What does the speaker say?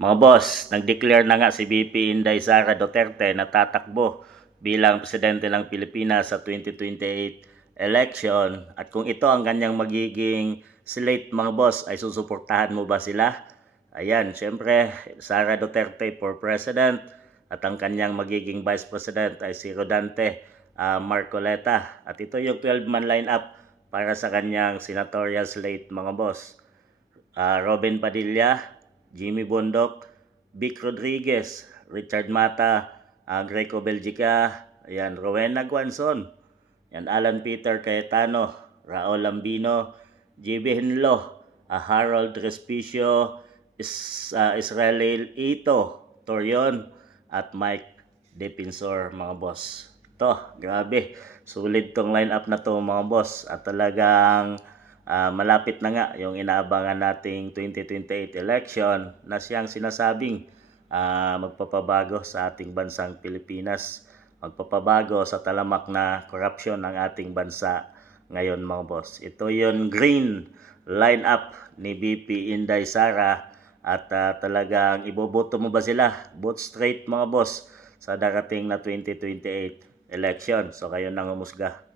Mga boss, nag-declare na nga si VP Inday Sara Duterte na tatakbo bilang presidente ng Pilipinas sa 2028 election. At kung ito ang kanyang magiging slate mga boss, ay susuportahan mo ba sila? Ayan, syempre, Sara Duterte for president at ang kanyang magiging vice president ay si Rodante Marcoleta. At ito yung 12-man lineup para sa kanyang senatorial slate mga boss. Robin Padilla, Jimmy Bondok, Vic Rodriguez, Richard Mata, Greco Belgica, ayan, Rowena Guanzon, yan, Alan Peter Cayetano, Raul Lambino, JB Henlo, Harold Respicio, Israel Ito, Torion, at Mike Depinsor mga boss. Ito, grabe, sulit tong lineup na to mga boss at talagang malapit na nga yung inaabangan nating 2028 election na siyang sinasabing magpapabago sa ating bansang Pilipinas, magpapabago sa talamak na korupsyon ng ating bansa ngayon mga boss. Ito yung green lineup ni VP Inday Sara at talagang iboboto mo ba sila? Vote straight mga boss sa darating na 2028 election. So kayo nang humusga.